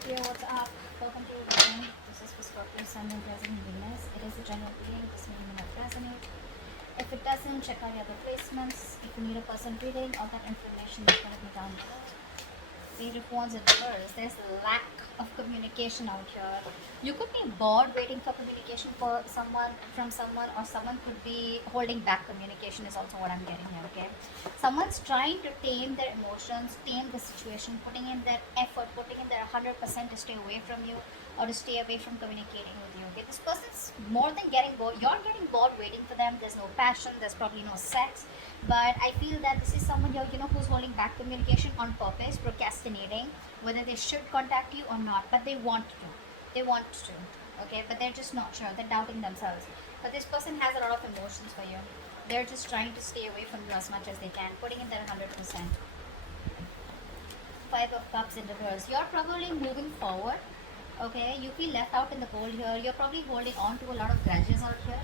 Scorpio, what's up? Welcome to your reading. This is for Scorpio, Sun, and Rising Venus. It is a general reading. This may not resonate. If it doesn't, check out your other placements. If you need a person reading, all that information is going to be down below. Page of Wands in reverse. There's lack of communication out here. You could be bored waiting for communication for someone from someone, or someone could be holding back communication is also what I'm getting here, okay? Someone's trying to tame their emotions, tame the situation, putting in their effort, putting in their 100% to stay away from you or to stay away from communicating with you, okay? This person's more than getting bored. You're getting bored waiting for them. There's no passion. There's probably no sex. But I feel that this is someone here, who's holding back communication on purpose, procrastinating, whether they should contact you or not, but they want to. They want to, okay? But they're just not sure. They're doubting themselves. But this person has a lot of emotions for you. They're just trying to stay away from you as much as they can, putting in their 100%. Five of Cups in reverse. You're probably moving forward, okay? You feel left out in the cold here. You're probably holding on to a lot of grudges out here.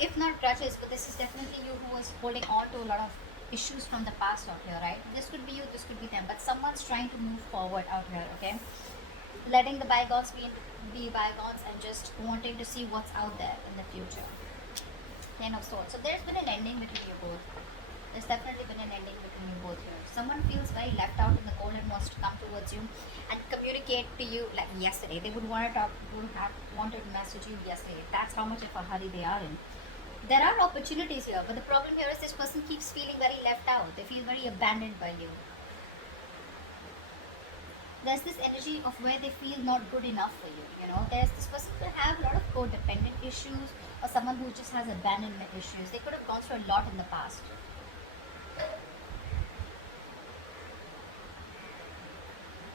If not grudges, but this is definitely you who was holding on to a lot of issues from the past out here, right? This could be you, this could be them, but someone's trying to move forward out here, okay? Letting the bygones be bygones and just wanting to see what's out there in the future. Ten of Swords. So there's been an ending between you both. There's definitely been an ending between you both here. Someone feels very left out in the cold and wants to come towards you and communicate to you like yesterday. They would want to talk, would have wanted to message you yesterday. That's how much of a hurry they are in. There are opportunities here, but the problem here is this person keeps feeling very left out. They feel very abandoned by you. There's this energy of where they feel not good enough for you, There's this person could have a lot of codependent issues, or someone who just has abandonment issues. They could have gone through a lot in the past.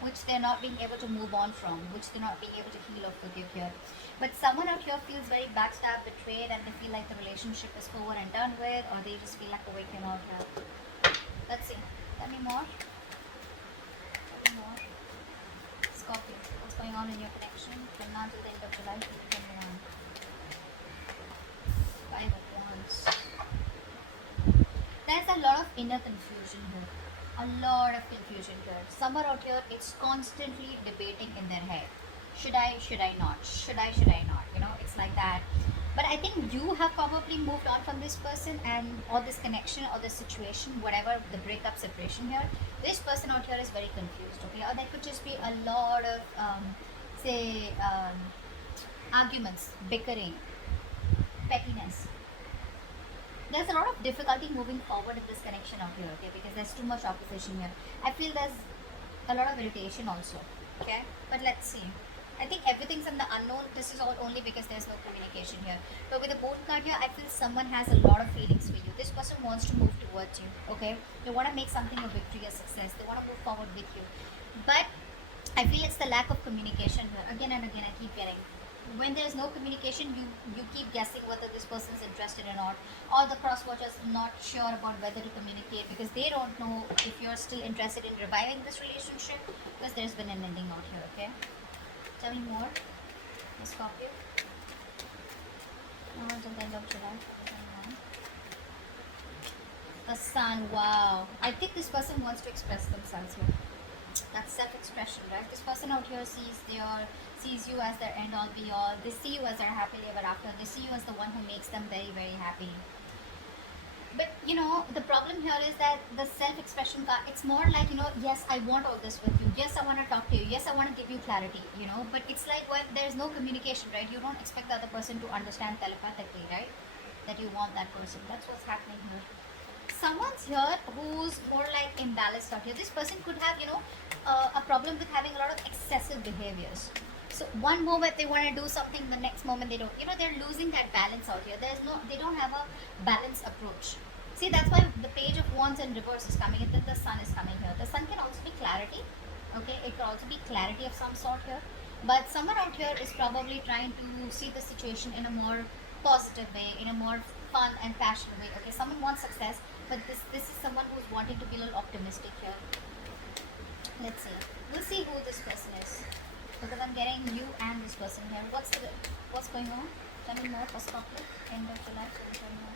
Which they're not being able to move on from, which they're not being able to heal or forgive here. But someone out here feels very backstabbed, betrayed, and they feel like the relationship is over and done with, or they just feel like a waking out here. Let's see. Tell me more. Tell me more. Scorpio, what's going on in your connection from now till the end of July 2021? Five of Wands. There's a lot of inner confusion here. A lot of confusion here. Someone out here is constantly debating in their head. Should I not? Should I not? It's like that. But I think you have probably moved on from this person or this connection or this situation, whatever the breakup, separation here. This person out here is very confused, okay? Or there could just be a lot of, arguments, bickering, pettiness. There's a lot of difficulty moving forward in this connection out here, okay? Because there's too much opposition here. I feel there's a lot of irritation also, okay? But let's see. I think everything's in the unknown. This is all only because there's no communication here. But with the Moon card here, I feel someone has a lot of feelings for you. This person wants to move towards you, okay? They want to make something a victory, a success. They want to move forward with you. But I feel it's the lack of communication here. Again and again, I keep getting. When there's no communication, you keep guessing whether this person's interested or not, or the cross-watchers not sure about whether to communicate because they don't know if you're still interested in reviving this relationship, because there's been an ending out here, okay? Tell me more, Miss Scorpio. Until the end of July. The Sun, wow. I think this person wants to express themselves here. That's self-expression, right? This person out here sees you as their end all be all. They see you as their happily ever after. They see you as the one who makes them very, very happy. But the problem here is that the self-expression card, it's more like, yes, I want all this with you. Yes, I want to talk to you. Yes, I want to give you clarity, But it's like when there's no communication, right? You don't expect the other person to understand telepathically, right? That you want that person. That's what's happening here. Someone's here who's more like imbalanced out here. This person could have, a problem with having a lot of excessive behaviors. So one moment they want to do something, the next moment they don't. They're losing that balance out here. They don't have a balanced approach. See, that's why the Page of Wands in reverse is coming. The Sun is coming here. The Sun can also be clarity. Okay, it can also be clarity of some sort here. But someone out here is probably trying to see the situation in a more positive way, in a more fun and passionate way. Okay, someone wants success, but this is someone who's wanting to be a little optimistic here. Let's see. We'll see who this person is, because I'm getting you and this person here. What's going on? Tell me more for Scorpio. End of July 2021.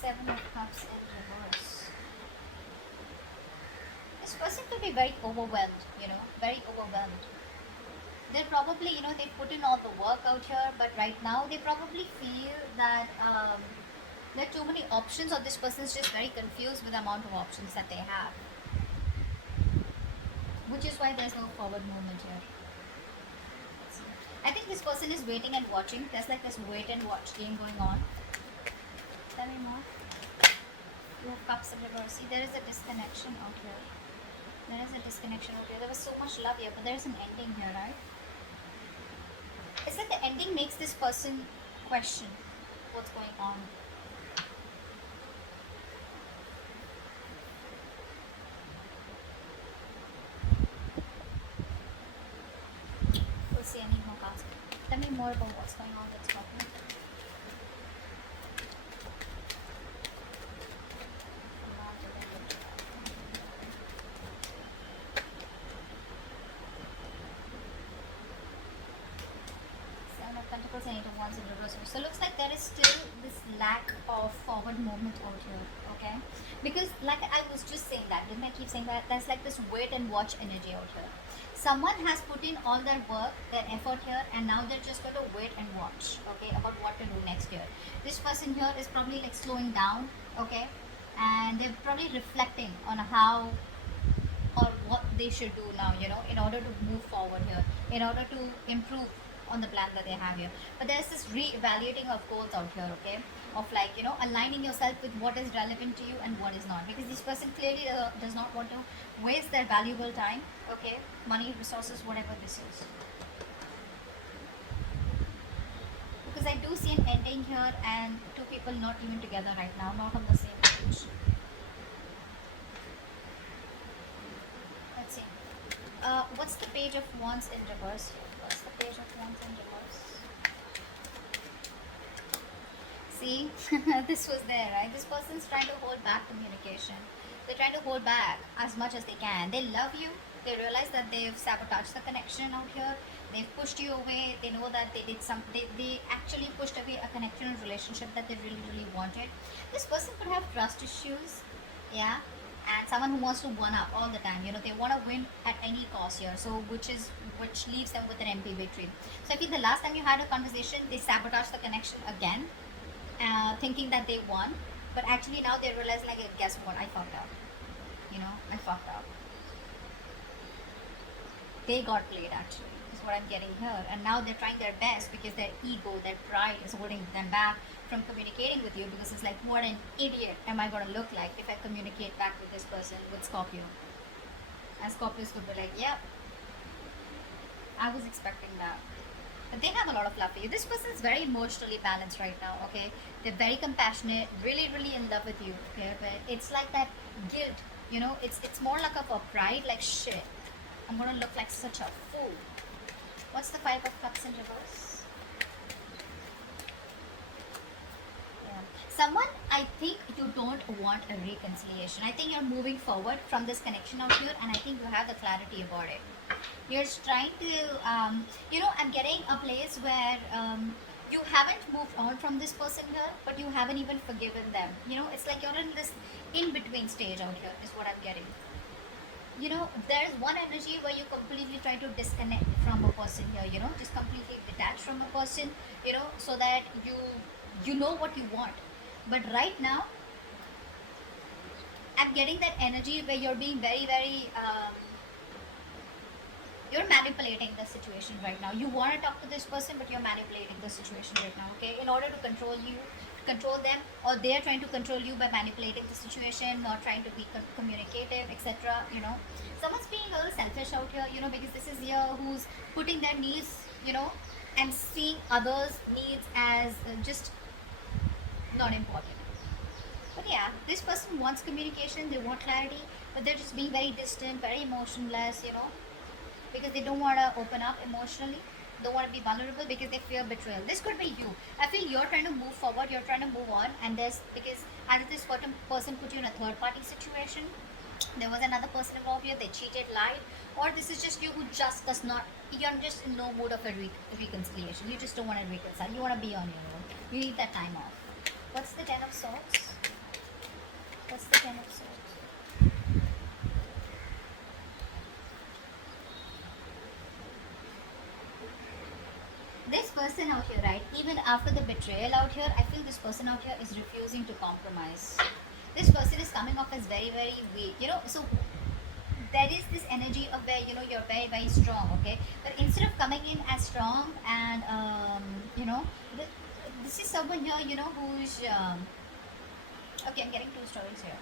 Seven of Cups in reverse. This person could be very overwhelmed, very overwhelmed. They're probably, they put in all the work out here, but right now they probably feel that there are too many options, or this person is just very confused with the amount of options that they have. Which is why there's no forward movement here. I think this person is waiting and watching. There's like this wait and watch game going on. Tell me more. Two of Cups in reverse. See, there is a disconnection out here. There is a disconnection out here. There was so much love here, but there is an ending here, right? It's like the ending makes this person question what's going on. We'll see. I need more cards. Tell me more about what's going on with Scorpio. Pentacles and Eight of Wands in reverse. So it looks like there is still this lack of forward movement out here, okay? Because like I was just saying that, didn't I keep saying that? There's like this wait and watch energy out here. Someone has put in all their work, their effort here, and now they're just going to wait and watch, okay, about what to do next year. This person here is probably like slowing down, okay? And they're probably reflecting on how or what they should do now, in order to move forward here, in order to improve on the plan that they have here. But there's this re-evaluating of goals out here, okay, of like, aligning yourself with what is relevant to you and what is not, because this person clearly does not want to waste their valuable time, okay, money, resources, whatever this is. Because I do see an ending here and two people not even together right now, not on the same page. Let's see. What's the Page of Wands in reverse here? What's the Page of Wands in reverse? See, this was there, right? This person's trying to hold back communication. They're trying to hold back as much as they can. They love you. They realize that they've sabotaged the connection out here. They've pushed you away. They know that they did they actually pushed away a connection and relationship that they really, really wanted. This person could have trust issues, yeah, and someone who wants to one up all the time. They want to win at any cost here. So which leaves them with an empty victory. So I feel the last time you had a conversation, they sabotaged the connection again, thinking that they won, but actually now they realize, like, guess what? I fucked up. I fucked up. They got played, actually, is what I'm getting here. And now they're trying their best because their ego, their pride is holding them back from communicating with you, because it's like, what an idiot am I going to look like if I communicate back with this person, with Scorpio. And Scorpios could be like, yep, I was expecting that. But they have a lot of love for you. This person is very emotionally balanced right now, okay? They're very compassionate, really, really in love with you, okay? But it's like that guilt, it's more like a pride, like, shit, I'm going to look like such a fool. What's the Five of Cups in reverse? Yeah. Someone, I think you don't want a reconciliation. I think you're moving forward from this connection out here, and I think you have the clarity about it. You're trying to, I'm getting a place where you haven't moved on from this person here, but you haven't even forgiven them. It's like you're in this in-between stage out here, is what I'm getting. There's one energy where you completely try to disconnect from a person here, just completely detach from a person, so that you know what you want. But right now, I'm getting that energy where you're being very, very, you're manipulating the situation right now. You want to talk to this person, but you're manipulating the situation right now, okay? In order to control them, or they're trying to control you by manipulating the situation, not trying to be communicative, etc. Someone's being a little selfish out here, because this is here who's putting their needs, and seeing others' needs as just not important. But yeah, this person wants communication, they want clarity, but they're just being very distant, very emotionless, because they don't want to open up emotionally, don't want to be vulnerable, because they fear betrayal. This could be you. I feel you're trying to move forward, you're trying to move on, and because either this person put you in a third party situation, there was another person involved here, they cheated, lied, or this is just you who just does not, you're just in no mood of a reconciliation. You just don't want to reconcile, you want to be on your own, you need that time off. What's the Ten of Swords? What's the Ten of Swords? person out here, right? Even after the betrayal out here, I feel this person out here is refusing to compromise. This person is coming off as very, very weak, you know. So there is this energy of where, you know, you're very, very strong, okay? But instead of coming in as strong and, you know, this is someone here, you know, who's, okay, I'm getting two stories here.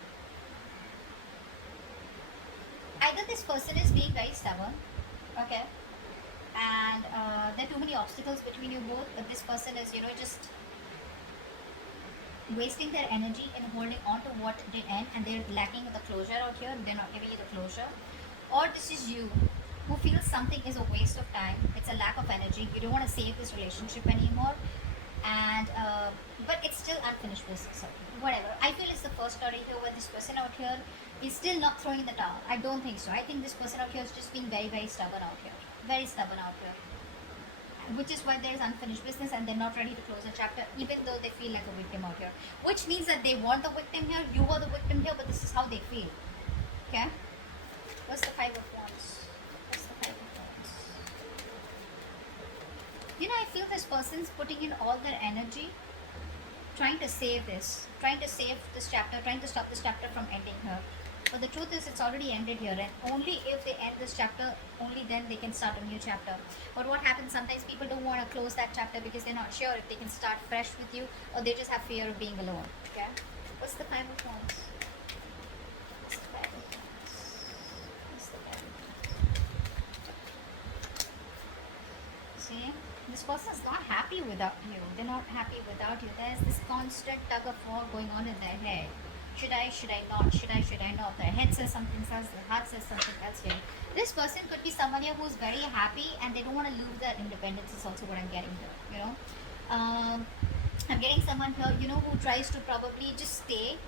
Either this person is being very stubborn, okay, and there are too many obstacles between you both, but this person is, you know, just wasting their energy and holding on to what did end, and they're lacking the closure out here. They're not giving you the closure. Or this is you who feels something is a waste of time, it's a lack of energy, you don't want to save this relationship anymore, and but it's still unfinished business. So whatever, I feel it's the first story here where this person out here is still not throwing in the towel. I don't think so. I think this person out here is just being very, very stubborn out here, very stubborn out here, which is why there's unfinished business and they're not ready to close the chapter, even though they feel like a victim out here, which means that they want the victim here, you are the victim here, but this is how they feel. Okay, what's the Five of Wands? What's the Five of Wands? You know, I feel this person's putting in all their energy trying to save this, trying to save this chapter, trying to stop this chapter from ending here. But the truth is, it's already ended here, and only if they end this chapter, only then they can start a new chapter. But what happens, sometimes people don't want to close that chapter because they're not sure if they can start fresh with you, or they just have fear of being alone. Okay? What's the Five of Wands? What's the Five of Wands? What's the Five of Wands? See? This person's not happy without you. They're not happy without you. There's this constant tug of war going on in their head. Should I not? Should I not? Their head says something else, their heart says something else here. This person could be someone here who's very happy and they don't want to lose their independence, is also what I'm getting here, you know. I'm getting someone here, you know, who tries to probably just stay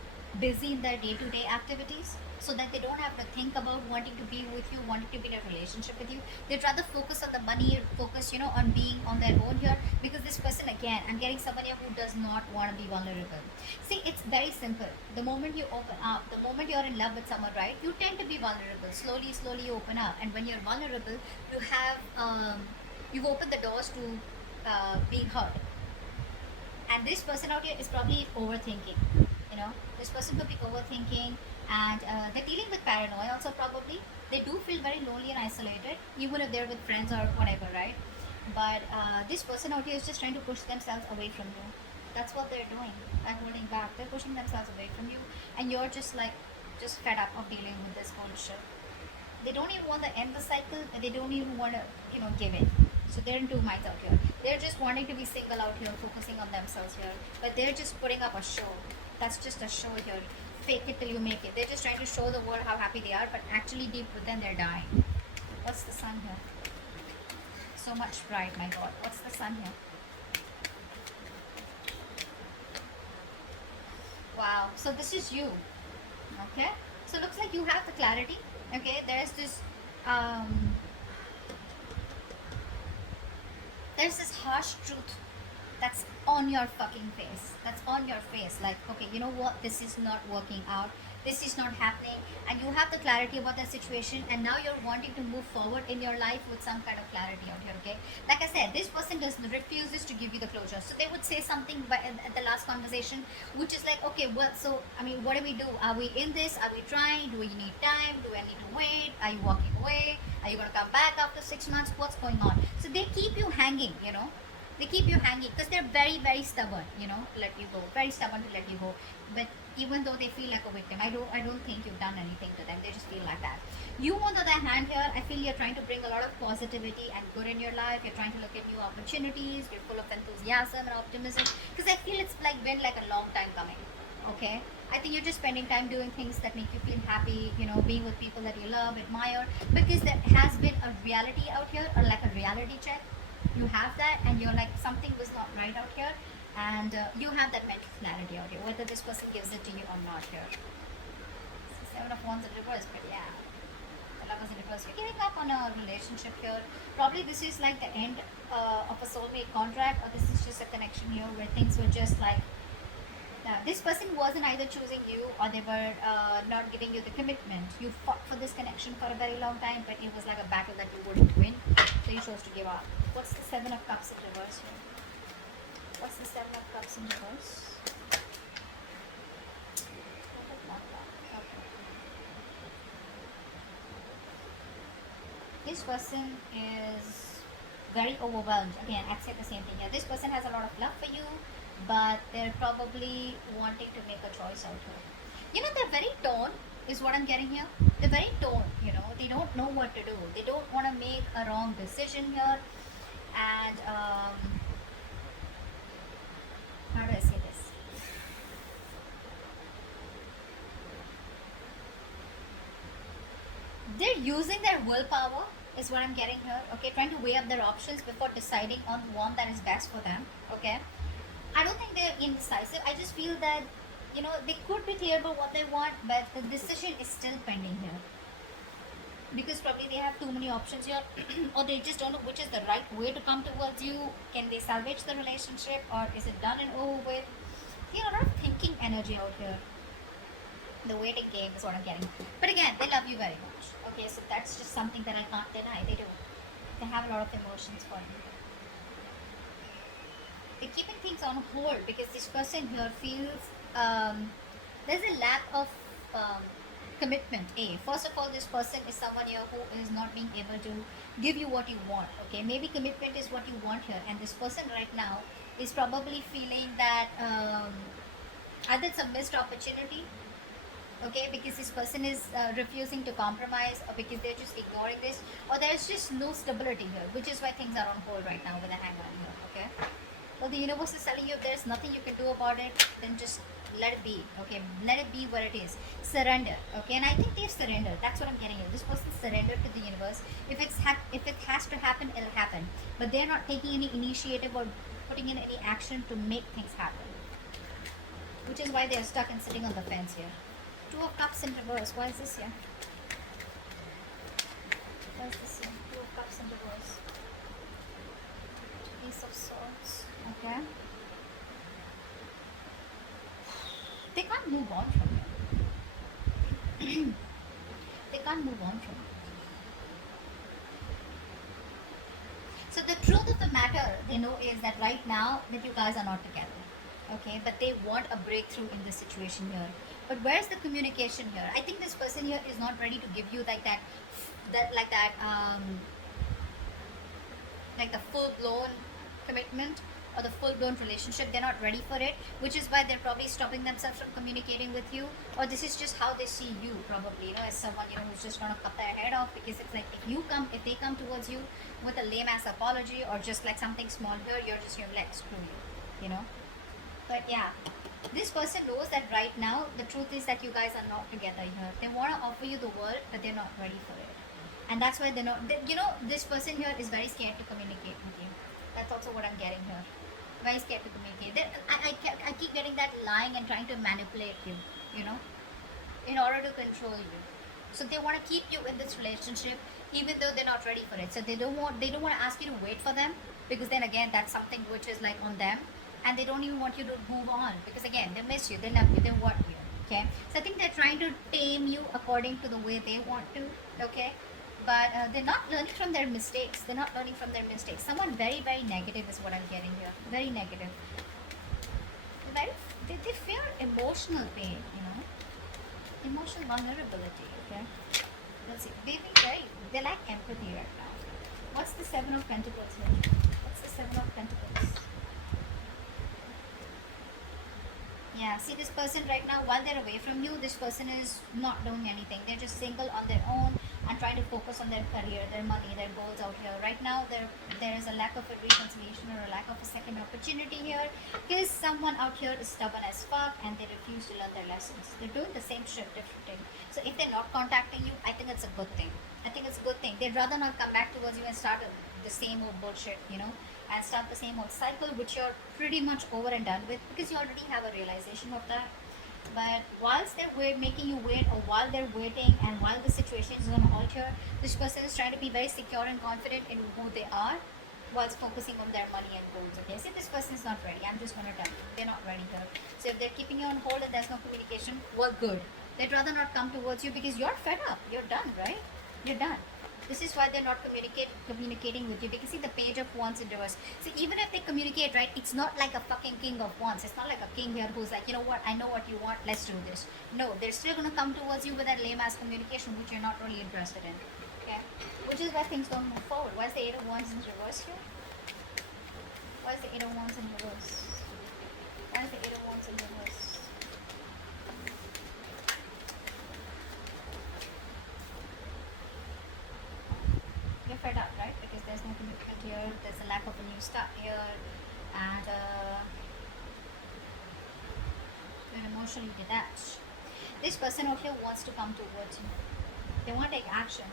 busy in their day-to-day activities so that they don't have to think about wanting to be with you, wanting to be in a relationship with you. They'd rather focus on the money, focus, you know, on being on their own here, because this person, again, I'm getting someone here who does not want to be vulnerable. See, it's very simple. The moment you open up, the moment you're in love with someone, right, you tend to be vulnerable. Slowly you open up, and when you're vulnerable, you have you've opened the doors to being hurt. And this person out here is probably overthinking, you know. This person could be overthinking, and they're dealing with paranoia also probably. They do feel very lonely and isolated, even if they're with friends or whatever, right? But this person out here is just trying to push themselves away from you. That's what they're doing. They're holding back. They're pushing themselves away from you, and you're just like, just fed up of dealing with this bullshit. They don't even want to end the cycle, and they don't even want to, you know, give in. So they're in two minds out here. They're just wanting to be single out here, focusing on themselves here. But they're just putting up a show. That's just a show here. Fake it till you make it. They're just trying to show the world how happy they are, but actually deep within they're dying. What's the Sun here? So much pride, my God. What's the Sun here? Wow. So this is you. Okay. So it looks like you have the clarity. Okay. There's this harsh truth that's on your fucking face. That's on your face. Like, okay, you know what? This is not working out. This is not happening. And you have the clarity about the situation. And now you're wanting to move forward in your life with some kind of clarity out here, okay? Like I said, this person refuses to give you the closure. So they would say something at the last conversation, which is like, okay, well, so, I mean, what do we do? Are we in this? Are we trying? Do we need time? Do I need to wait? Are you walking away? Are you going to come back after 6 months? What's going on? So they keep you hanging, you know. They keep you hanging because they're very, very stubborn, you know, to let you go. Very stubborn to let you go. But even though they feel like a victim, I don't think you've done anything to them. They just feel like that. You, on the other hand, here, I feel you're trying to bring a lot of positivity and good in your life. You're trying to look at new opportunities. You're full of enthusiasm and optimism. Because I feel it's like been like a long time coming. Okay? I think you're just spending time doing things that make you feel happy, you know, being with people that you love, admire. Because there has been a reality out here, or like a reality check. You have that, and you're like, something was not right out here, and you have that mental clarity out here, whether this person gives it to you or not here. Seven of Wands in reverse, but yeah, the Lovers in reverse. You're giving up on a relationship here. Probably this is like the end of a soulmate contract, or this is just a connection here where things were just like, this person wasn't either choosing you, or they were not giving you the commitment. You fought for this connection for a very long time, but it was like a battle that you wouldn't win. So you chose to give up. What's the Seven of Cups in reverse here? What's the Seven of Cups in reverse? This person is very overwhelmed. Again, I'd say the same thing here. This person has a lot of love for you, but they're probably wanting to make a choice out here. You know, they're very torn, is what I'm getting here. They're very torn, you know. They don't know what to do. They don't want to make a wrong decision here. And, how do I say this? They're using their willpower, is what I'm getting here. Okay, trying to weigh up their options before deciding on one that is best for them. Okay, I don't think they're indecisive. I just feel that, you know, they could be clear about what they want, but the decision is still pending here. Because probably they have too many options here, or they just don't know which is the right way to come towards you. Can they salvage the relationship, or is it done and over with? You know, a lot of thinking energy out here. The waiting game is what I'm getting. But again, they love you very much. Okay, so that's just something that I can't deny. They do. They have a lot of emotions for you. They're keeping things on hold because this person here feels there's a lack of commitment. First of all, this person is someone here who is not being able to give you what you want. Okay, maybe commitment is what you want here, and this person right now is probably feeling that either it's a missed opportunity. Okay, because this person is refusing to compromise, or because they're just ignoring this, or there's just no stability here, which is why things are on hold right now with a hangman here. Okay, well, the universe is telling you if there's nothing you can do about it, then just let it be. Okay, let it be what it is. Surrender. Okay, and I think they've surrendered. That's what I'm getting here. This person surrendered to the universe. If it has to happen, it'll happen, but they're not taking any initiative or putting in any action to make things happen, which is why they're stuck and sitting on the fence here. Two of Cups in reverse. Why is this here? Why is this here? Two of Cups in reverse. Ace of Swords. Okay. They can't move on from it. They can't move on from it. So the truth of the matter, they know, is that right now that you guys are not together. Okay, but they want a breakthrough in this situation here. But where's the communication here? I think this person here is not ready to give you like the full-blown commitment or the full-blown relationship. They're not ready for it, which is why they're probably stopping themselves from communicating with you. Or this is just how they see you, probably, you know, as someone, you know, who's just gonna cut their head off, because it's like if they come towards you with a lame-ass apology or just like something small here, you're just gonna be like, screw you, you know. But yeah, this person knows that right now the truth is that you guys are not together here. They want to offer you the world, but they're not ready for it, and that's why they're not. You know, this person here is very scared to communicate with you. That's also what I'm getting here. Very scared to communicate. I keep getting that lying and trying to manipulate you. You know, in order to control you. So they want to keep you in this relationship, even though they're not ready for it. So they don't want to ask you to wait for them, because then again that's something which is like on them. And they don't even want you to move on, because again, they miss you, they love you, they want you. Okay, so I think they're trying to tame you according to the way they want to. Okay, but they're not learning from their mistakes. Someone very, very negative is what I'm getting here. Very negative. They fear emotional pain, you know, emotional vulnerability. Okay, let's see. They lack empathy right now. What's the Seven of Pentacles here? What's the Seven of Pentacles? Yeah, see, this person right now, while they're away from you, this person is not doing anything. They're just single on their own and trying to focus on their career, their money, their goals out here. Right now, there is a lack of a reconciliation or a lack of a second opportunity here, because someone out here is stubborn as fuck and they refuse to learn their lessons. They're doing the same shit, different thing. So if they're not contacting you, I think it's a good thing. They'd rather not come back towards you and start the same old bullshit, you know, and start the same old cycle, which you're pretty much over and done with, because you already have a realization of that. But whilst they're making you wait, or while they're waiting and while the situation is on hold here, this person is trying to be very secure and confident in who they are, whilst focusing on their money and goals. Okay, see, this person is not ready. I'm just going to tell you, they're not ready here. So if they're keeping you on hold and there's no communication, well, good. They'd rather not come towards you because you're fed up. You're done, right? You're done. This is why they're not communicating with you. Because see the Page of Wands in reverse. So even if they communicate, right, it's not like a fucking King of Wands. It's not like a king here who's like, you know what, I know what you want, let's do this. No, they're still gonna come towards you with that lame ass communication which you're not really interested in. Okay? Which is why things don't move forward. Why is the Eight of Wands in reverse here? Why is the Eight of Wands in reverse? Why is the Eight of Wands in reverse? You're fed up, right? Because there's no commitment here, there's a lack of a new start here, and you're emotionally detached. This person out here wants to come towards you. They want to take action.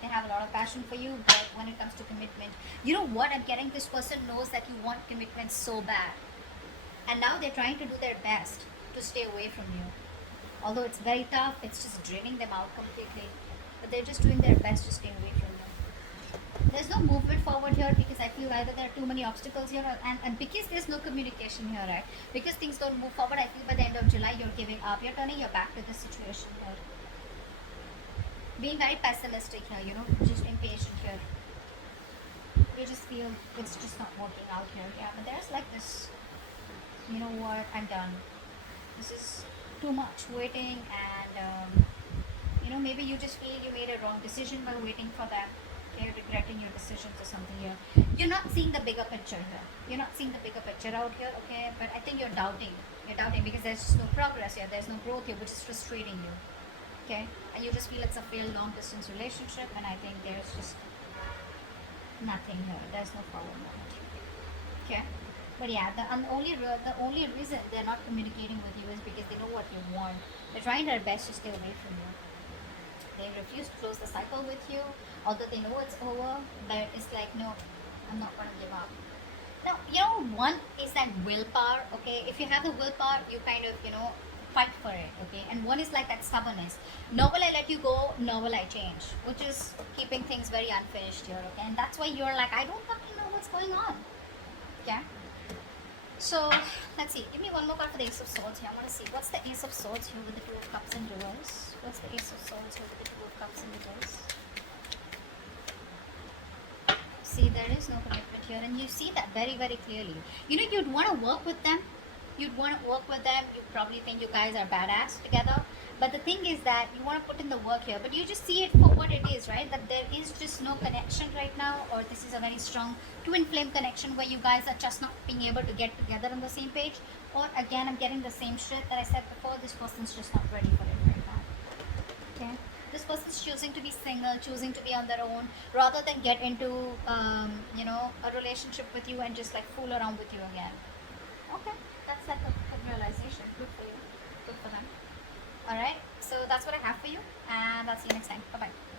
They have a lot of passion for you, but when it comes to commitment, you know what I'm getting? This person knows that you want commitment so bad. And now they're trying to do their best to stay away from you. Although it's very tough, it's just draining them out completely. But they're just doing their best to stay away from you. There's no movement forward here because I feel either there are too many obstacles here and because there's no communication here, right? Because things don't move forward, I feel by the end of July you're giving up. You're turning your back to this situation here. Being very pessimistic here, you know, just impatient here. You just feel it's just not working out here. Yeah, but there's like this, you know what, I'm done. This is too much waiting and you know, maybe you just feel you made a wrong decision by waiting for them. You're regretting your decisions or something here. You're not seeing the bigger picture here. You're not seeing the bigger picture out here, okay? But I think you're doubting. You're doubting because there's just no progress here. There's no growth here, which is frustrating you. Okay? And you just feel it's a failed long distance relationship, and I think there's just nothing here. There's no forward moment. Okay? But yeah, the only reason they're not communicating with you is because they know what you want. They're trying their best to stay away from you. They refuse to close the cycle with you, although they know it's over, but it's like, no, I'm not going to give up. Now, you know, one is that willpower, okay? If you have the willpower, you kind of, you know, fight for it, okay? And one is like that stubbornness. Nor will I let you go, nor will I change, which is keeping things very unfinished here, okay? And that's why you're like, I don't fucking know what's going on, okay? So, let's see. Give me one more card for the Ace of Swords here. I want to see. What's the Ace of Swords here with the Two of Cups in reverse? What's the Ace of Swords here with the Two of Cups in reverse? See, there is no commitment here. And you see that very, very clearly. You know, you'd want to work with them. You'd want to work with them. You probably think you guys are badass together. But the thing is that you want to put in the work here. But you just see it for what it is, right? That there is just no connection right now. Or this is a very strong twin flame connection where you guys are just not being able to get together on the same page. Or again, I'm getting the same shit that I said before. This person's just not ready for it right now. Okay? This person's choosing to be single, choosing to be on their own, rather than get into, you know, a relationship with you and just like fool around with you again. Okay, that's like a good realization. Good for you. Good for them. Alright, so that's what I have for you, and I'll see you next time. Bye bye.